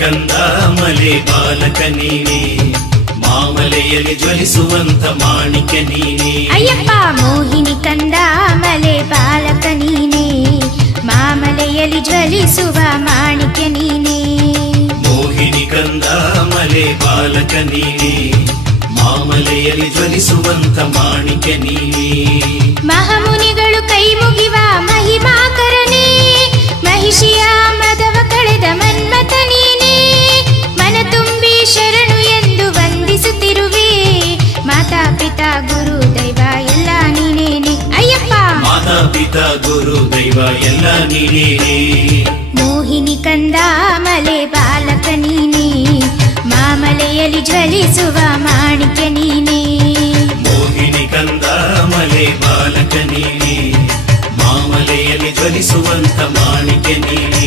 ಕಂದ ಮಲೆ ಬಾಲಕ ನೀನೆ, ಮಾಮಲೆಯಲ್ಲಿ ಜ್ವಲಿಸುವಂತ ಮಾಣಿಕ್ಯ ನೀನೆ. ಅಯ್ಯಪ್ಪ ಮೋಹಿನಿ ಕಂದ ಮಲೆ ಬಾಲಕ ನೀನೆ, ಮಾಮಲೆಯಲ್ಲಿ ಜ್ವಲಿಸುವ ಮಾಣಿಕ್ಯ ನೀನೆ. ಮೋಹಿನಿ ಕಂದ ಮಲೆ ಬಾಲಕ ನೀನೆ, ಮಾಮಲೆಯಲ್ಲಿ ಜ್ವಲಿಸುವಂತ ಮಾಣಿಕ್ಯ ನೀನೆ. ಮಹಾಮುನಿಗಳು ಕೈ ಮುಗಿವ ಮಹಿಮಾಕರನೇ, ಮಹಿಷಿಯ ಮದವ ಕಳೆದ ಮನ್ಮಥ ನೀನೇ. ಮನ ತುಂಬಿ ಶರಣು ಎಂದು ವಂದಿಸುತ್ತಿರುವೆ, ಮಾತಾ ಪಿತಾ ಗುರು ದೈವ ಎಲ್ಲ ನೀನೇನೆ. ಅಯ್ಯಪ್ಪ ಮಾತಾ ಪಿತಾ ಗುರು ದೈವ ಎಲ್ಲ ನೀನೇನೆ. ಮೋಹಿನಿ ಕಂದ ಮಲೆ ಬಾಲಕ ನೀನೆ, ಮಾಮಲೆಯಲ್ಲಿ ಜ್ವಲಿಸುವ ಮಾಣಿಕ್ಯ ನೀನೆ. ಮೋಹಿನಿ ಕಂದ ಮಲೆ ಬಾಲಕ ನೀನೆ, ಮಾಮಲೆಯಲ್ಲಿ ಜ್ವಲಿಸುವಂತ ಮಾಣಿಕ್ಯ ನೀನೆ.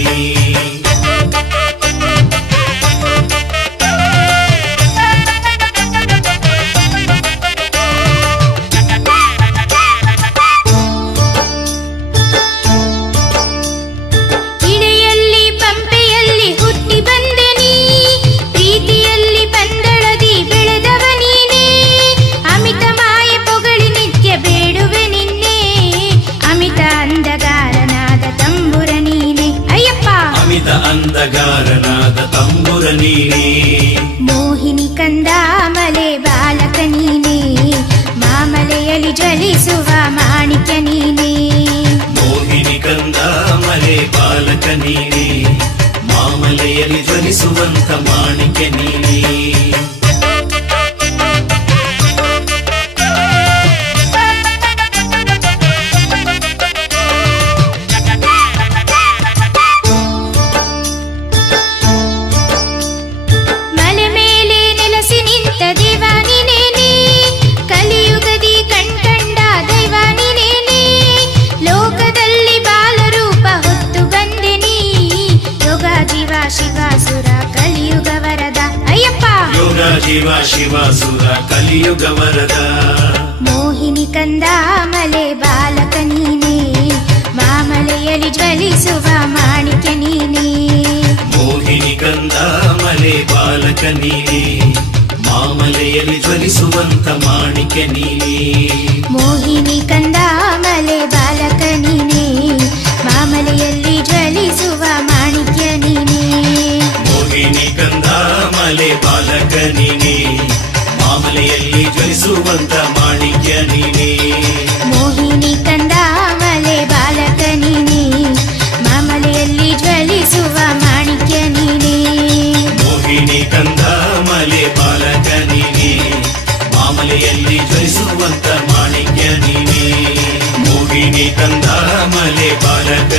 ಇಳೆಯಲ್ಲಿ ಪಂಪೆಯಲ್ಲಿ ಹುಟ್ಟಿ ಬಂದೆ ನೀ, ಪ್ರೀತಿಯಲ್ಲಿ ಪಂದಳದಿ ಬೆಳೆದವ ನೀನೇ. ಅಮಿತ ಮಾಯೆ ಪೊಗಳಿ ನಿತ್ಯ ಬೇಡುವೆ ನಿನ್ನೆ, ಅಮಿತ ಅಂಧಗಾರನಾದ ತಂಬುರ ನೀನೆ. ಅಯ್ಯಪ್ಪ ಅಮಿತ ಅಂಧಗಾರನಾದ ತಂಬುರ ನೀನೆ. ಮೋಹಿನಿ ಕಂದ ಮಲೆ ಬಾಲಕ ನೀನೆ, ಮಾಮಲೆಯಲ್ಲಿ ಜ್ವಲಿಸುವ ಮಾಣಿಕ್ಯ ನೀನೆ. ಮೋಹಿನಿ ಕಂದ ಮಲೆ ಬಾಲಕ ನೀನೆ, ಮಾಮಲೆಯಲ್ಲಿ ಜ್ವಲಿಸುವಂತ ಮಾಣಿಕ್ಯ ನೀನೆ. ಮಲೆ ಮೇಲೆ ನೆಲೆಸಿ ನಿಂತ ದೇವ ನೀನೇನೆ, ಕಲಿಯುಗದಿ ಕಣ್ಕಂಡ ದೈವ ನೀನೇನೆ. ಲೋಕದಲ್ಲಿ ಬಾಲರೂಪ ಹೊತ್ತು ಬಂದೆ ನೀ, ಯೋಗ ಜೀವ ಶಿವಾಸುರ ಕಲಿಯುಗ ವರದ. ಅಯ್ಯಪ್ಪ ಯೋಗ ಜೀವ ಶಿವಾಸುರ ಕಲಿಯುಗ ವರದ. ಮೋಹಿನಿ ಕಂದ ಮಲೆ ಬಾಲಕ ನೀನೆ, ಮಾಮಲೆಯಲ್ಲಿ ಜ್ವಲಿಸುವ ಮಾಣಿಕ್ಯ ನೀನೆ. ಮೋಹಿನಿ ಕಂದ ಮಲೆ ಬಾಲಕ ನೀನೆ, ಮಾಮಲೆಯಲ್ಲಿ ಜ್ವಲಿಸುವಂತ ಮಾಣಿಕ್ಯ ನೀನೆ. ಮೋಹಿನಿ ಕಂದ ಮಲೆ ಬಾಲಕ ನೀನೆ, ಮಾಮಲೆಯಲ್ಲಿ ಜ್ವಲಿಸುವ ಮಾಣಿಕ್ಯ ನೀನೆ. ಮೋಹಿನಿ ಕಂದ ಮಲೆ ಬಾಲಕ ನೀನೆ, ಮಾಮಲೆಯಲ್ಲಿ ಜ್ವಲಿಸುವಂತ ಮಾಣಿಕ್ಯ ನೀನೆ. ಮೋಹಿನಿ ಕಂದ ಮಲೆ ಬಾಲಕ ನೀನೆ, ಮಾಮಲೆಯಲ್ಲಿ ಜ್ವಲಿಸುವ ಮಾಣಿಕ್ಯ ನೀನೆ. ಮೋಹಿನಿ ಕಂದ ಮಲೆ ಬಾಲಕ ನೀನೆ, ಮಾಮಲೆಯಲ್ಲಿ ಜ್ವಲಿಸುವಂತ ಮಾಣಿಕ್ಯ ನೀನೆ. ಮೋಹಿನಿ ಕಂದ ಮಲೆ ಬಾಲಕ